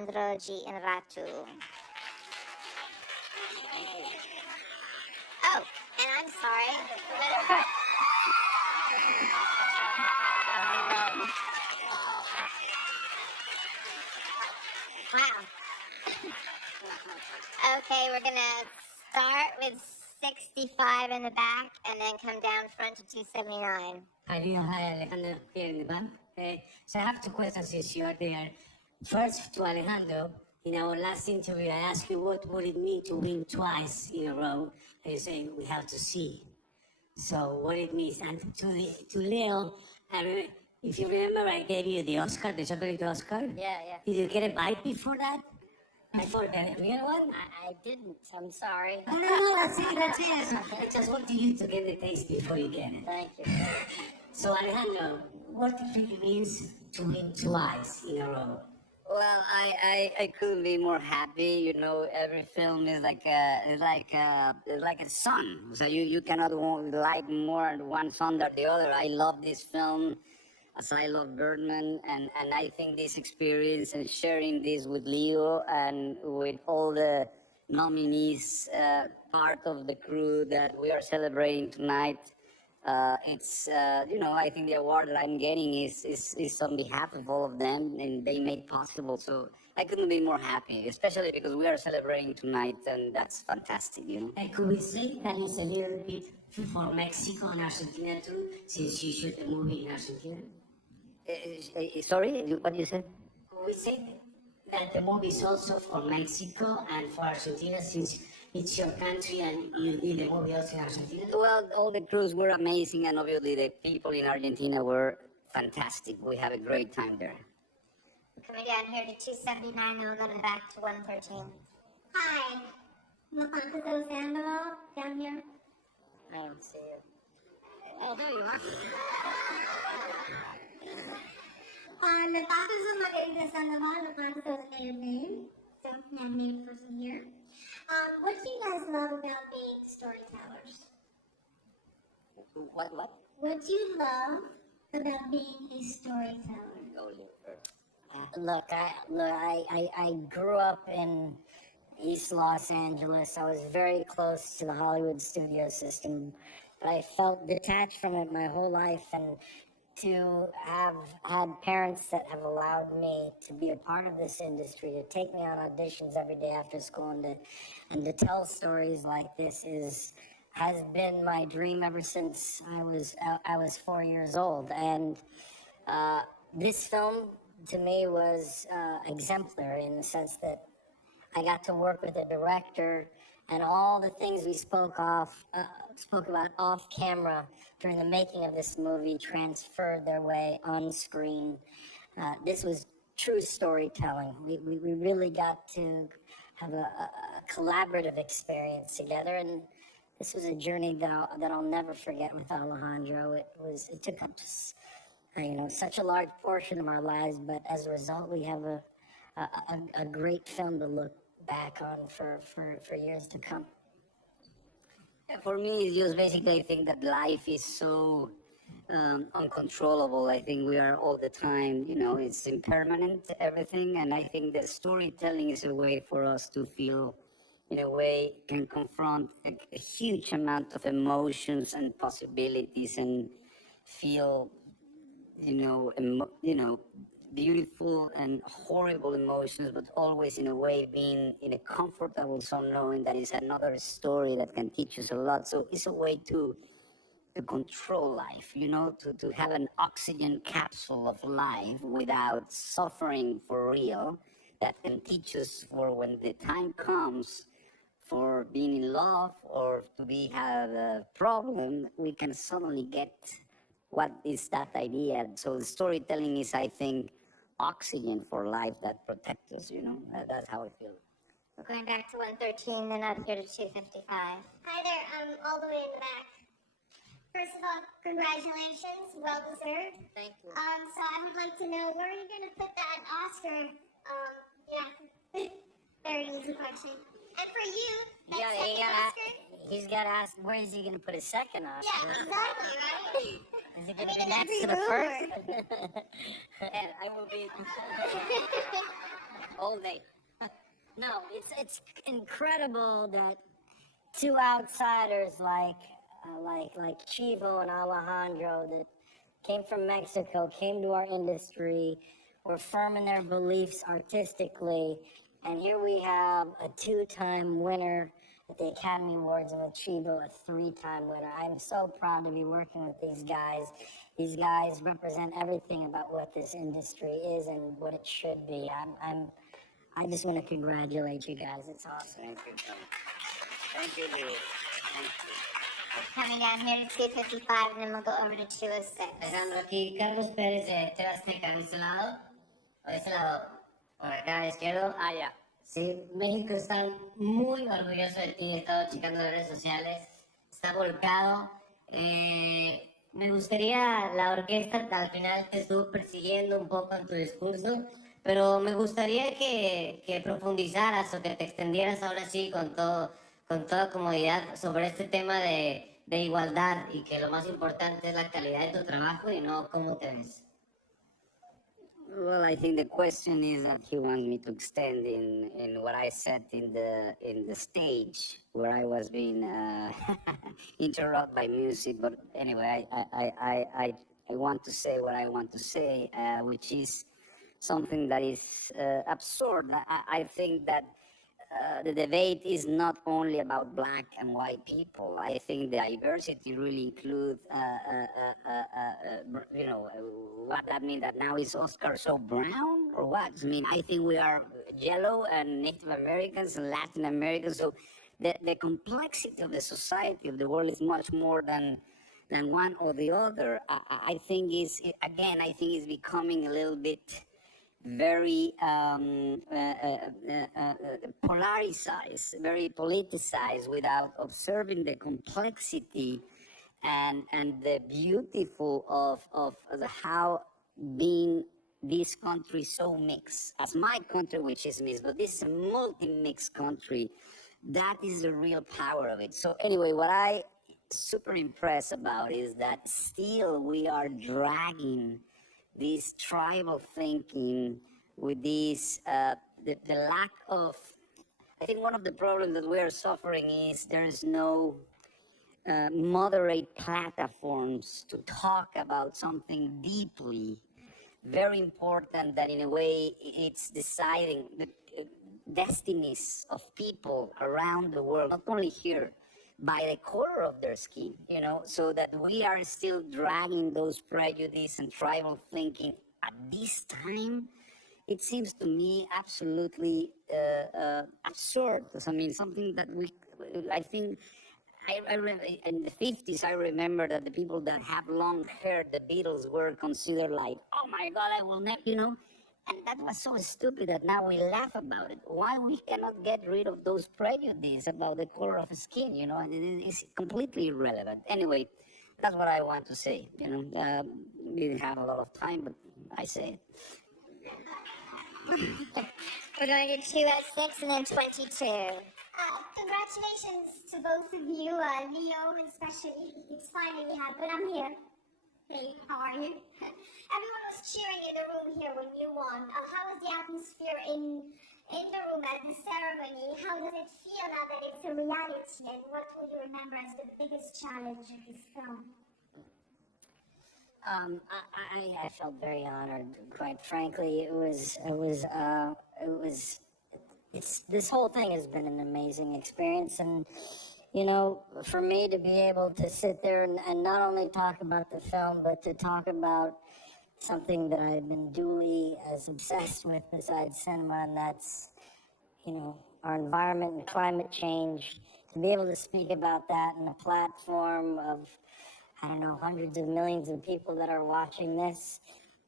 Alejandro G. and Ratu. Oh, and I'm sorry. Wow. Okay, we're gonna start with 65 in the back and then come down front to 279. Hi, Leo. Hi, Alejandro. Here in the back. So I have two questions since you are there. First, to Alejandro, in our last interview, I asked you what would it mean to win twice in a row. And you say we have to see. So what it means, and to Leo, if you remember, I gave you the Oscar, the chocolate Oscar. Yeah. Did you get a bite before that? Before the real one? I didn't. I'm sorry. No, that's it. I just wanted you to get the taste before you get it. Thank you. So Alejandro, what do you think it means to win twice in a row? Well, I couldn't be more happy. You know, every film is like a song. So you cannot like more one song than the other. I love this film, as I love Birdman, and I think this experience and sharing this with Leo and with all the nominees, part of the crew that we are celebrating tonight. I think the award that I'm getting is on behalf of all of them, and they made possible. So I couldn't be more happy, especially because we are celebrating tonight, and that's fantastic, you know. And could we say that it's a little bit for Mexico and Argentina too, since you shoot the movie in Argentina? Sorry, what you said? Could we say that the movie is also for Mexico and for Argentina, since it's your country and you did the movie also in Argentina? Well, all the crews were amazing, and obviously the people in Argentina were fantastic. We had a great time there. Coming down here to 279, and we'll go back to 113. Hi. Leonardo Sandalo, down here. I don't see it. Oh, there you are. Leonardo Maganda Sandoval. Leonardo is their name. Don't have name person here. What do you guys love about being storytellers? What? What do you love about being a storyteller? I grew up in East Los Angeles. I was very close to the Hollywood studio system, but I felt detached from it my whole life, and to have had parents that have allowed me to be a part of this industry, to take me on auditions every day after school, and to tell stories like this has been my dream ever since I was 4 years old. And this film to me was exemplary in the sense that I got to work with a director, and all the things we spoke about off camera during the making of this movie transferred their way on screen. This was true storytelling. We really got to have a collaborative experience together, and this was a journey that I'll never forget with Alejandro. It took up such a large portion of our lives, but as a result, we have a great film to look back on for years to come. For me, it's just basically I think that life is so uncontrollable. I think we are all the time, it's impermanent, everything. And I think that storytelling is a way for us to feel, in a way, can confront a huge amount of emotions and possibilities and feel, beautiful and horrible emotions, but always in a way being in a comfortable zone, knowing that it's another story that can teach us a lot. So it's a way to control life, to have an oxygen capsule of life without suffering for real, that can teach us for when the time comes for being in love or to have a problem, we can suddenly get what is that idea. So the storytelling is, I think, oxygen for life that protects us, That's how I feel. We're going back to 113, then up here to 255. Hi there, all the way in the back. First of all, congratulations, well deserved. Thank you. So I would like to know, where are you going to put that Oscar? Very easy question. And for you, that second Oscar? He's got to ask, where is he going to put his second Oscar? Yeah, exactly, right? Is it going to be next to the first? And I will be... All day. No, it's incredible that two outsiders like Chivo and Alejandro that came from Mexico, came to our industry, were firm in their beliefs artistically, and here we have a two-time winner at the Academy Awards and with Chivo, a three-time winner. I'm so proud to be working with these guys. These guys represent everything about what this industry is and what it should be. I just want to congratulate you guys. It's awesome. Thank you, Tom. Thank you, Lou. Thank you. Coming down here to 255, and then we'll go over to 206. Alejandro, aquí Carlos Pérez de TV Azteca, ¿de este lado? ¿O de este lado? ¿Por acá, izquierdo? Ah, ya. Sí, México está muy orgulloso de ti, he estado checando las redes sociales, está volcado. Me gustaría, la orquesta al final te estuvo persiguiendo un poco en tu discurso, pero me gustaría que profundizaras o que te extendieras ahora sí con toda comodidad sobre este tema de igualdad y que lo más importante es la calidad de tu trabajo y no cómo te ves. Well, I think the question is that he wants me to extend in what I said in the stage where I was being interrupted by music. But anyway, I want to say what I want to say, which is something that is absurd. I think that the debate is not only about black and white people. I think the diversity really includes, what that means that now is Oscar so brown or what? I mean, I think we are yellow and Native Americans and Latin Americans. So the complexity of the society of the world is much more than one or the other. I think is becoming a little bit very polarized, very politicized without observing the complexity and the beautiful of how being this country so mixed. As my country, which is mixed, but this is a multi-mixed country, that is the real power of it. So anyway, what I super impressed about is that still we are dragging this tribal thinking with this the lack of. I think one of the problems that we are suffering is there is no moderate platforms to talk about something deeply very important that in a way it's deciding the destinies of people around the world, not only here, by the color of their skin, so that we are still dragging those prejudice and tribal thinking at this time. It seems to me absolutely absurd. I mean, something that I think, in the 50s, I remember that the people that have long hair, the Beatles, were considered like, oh my God, I will never, and that was so stupid that now we laugh about it. Why we cannot get rid of those prejudices about the color of skin, and it's completely irrelevant. Anyway, that's what I want to say, We didn't have a lot of time, but I say it. We're going to 206 and then 22. Congratulations to both of you, Leo especially. It's finally happened. I'm here. Hey, how are you? Everyone was cheering in the room here when you won. How was the atmosphere in the room at the ceremony? How does it feel now that it's a reality? And what will you remember as the biggest challenge of this film? I felt very honored. Quite frankly, this whole thing has been an amazing experience, and for me to be able to sit there and not only talk about the film, but to talk about something that I've been duly as obsessed with besides cinema, and that's our environment and climate change. To be able to speak about that in a platform of, I don't know, hundreds of millions of people that are watching this,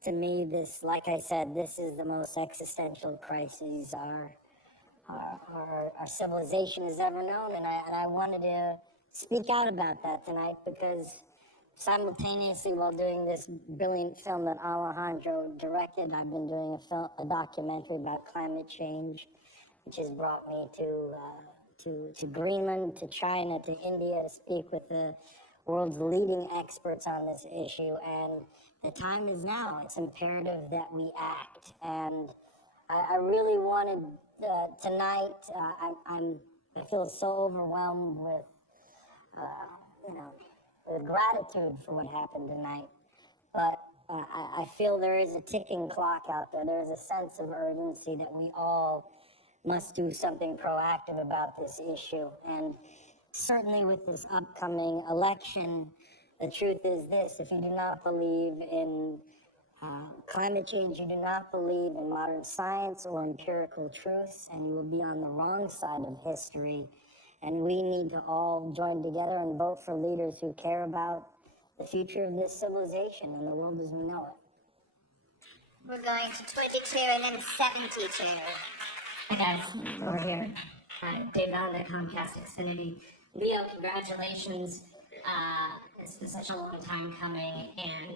to me, this, like I said, this is the most existential crisis our civilization has ever known, and I wanted to speak out about that tonight because simultaneously while doing this brilliant film that Alejandro directed, I've been doing a documentary about climate change, which has brought me to Greenland, to China, to India to speak with the world's leading experts on this issue, and the time is now. It's imperative that we act, and I really wanted tonight. I feel so overwhelmed with, you know, with gratitude for what happened tonight. But I feel there is a ticking clock out there. There is a sense of urgency that we all must do something proactive about this issue. And certainly with this upcoming election, the truth is this: if you do not believe in climate change, you do not believe in modern science or empirical truths, and you will be on the wrong side of history. And we need to all join together and vote for leaders who care about the future of this civilization and the world as we know it. We're going to 22 and then 72. Hi guys, over here. David on the Comcast Xfinity. Leo, congratulations. It's been such a long time coming, and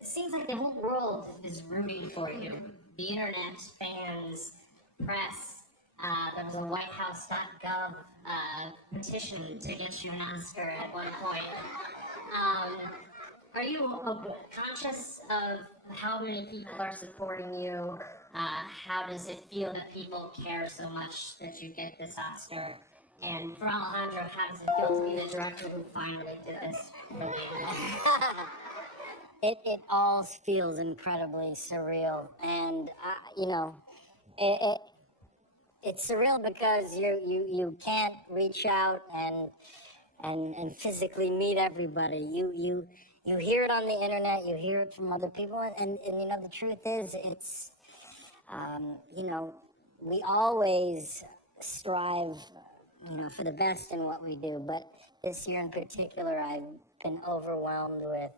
it seems like the whole world is rooting for you. The internet, fans, press. There was a WhiteHouse.gov petition to get you an Oscar at one point. Are you conscious of how many people are supporting you? How does it feel that people care so much that you get this Oscar? And for Alejandro, how does it feel to be the director who finally did this? It all feels incredibly surreal, and it's surreal because you can't reach out and physically meet everybody. You hear it on the internet, you hear it from other people, and the truth is, it's we always strive for the best in what we do, but this year in particular, I've been overwhelmed with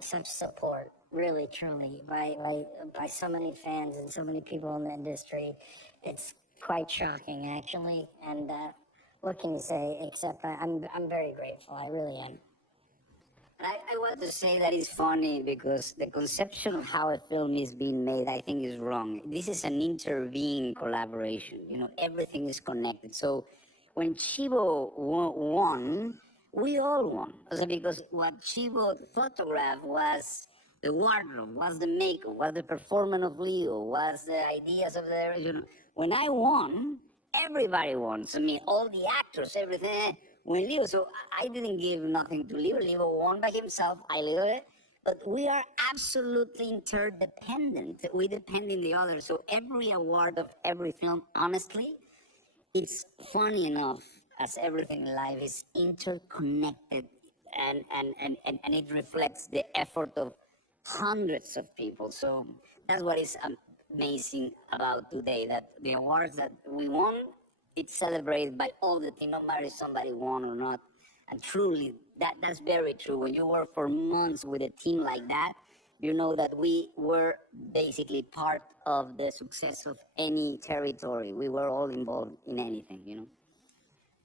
such support, really, truly, by so many fans and so many people in the industry. It's quite shocking, actually, and what can you say, except I'm very grateful, I really am. I want to say that it's funny because the conception of how a film is being made, I think, is wrong. This is an interbeing collaboration. Everything is connected. So when Chivo won, we all won. Also because what Chivo photographed was the wardrobe, was the makeup, was the performance of Leo, was the ideas of the original. When I won, everybody won. So, all the actors, everything. When Leo, so I didn't give nothing to Leo. Leo won by himself. I Leo it. But we are absolutely interdependent. We depend on the other. So every award of every film, honestly, it's funny enough as everything in life is interconnected, and it reflects the effort of hundreds of people. So that's what is amazing about today, that the awards that we won, it's celebrated by all the team, no matter if somebody won or not. And truly, that's very true. When you work for months with a team like that, you know that we were basically part of the success of any territory. We were all involved in anything.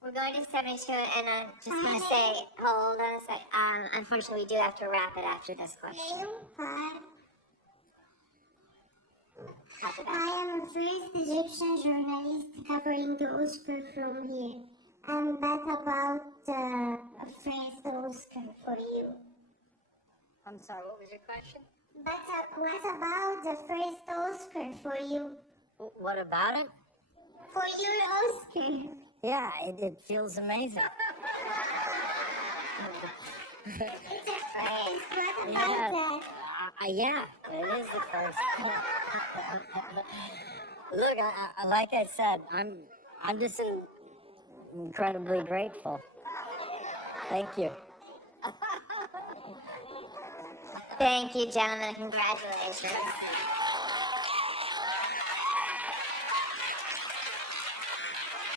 We're going to 72, and I'm just going to say, hold on a sec. Unfortunately, we do have to wrap it after this question. I am a first Egyptian journalist covering the Oscar from here. But about the first Oscar for you. I'm sorry, what was your question? But what about the first Oscar for you? What about it? For your Oscar. Yeah, it feels amazing. It's a first. What about that? Yeah, it is the first. Look, like I said, I'm just incredibly grateful. Thank you. Thank you, gentlemen. Congratulations.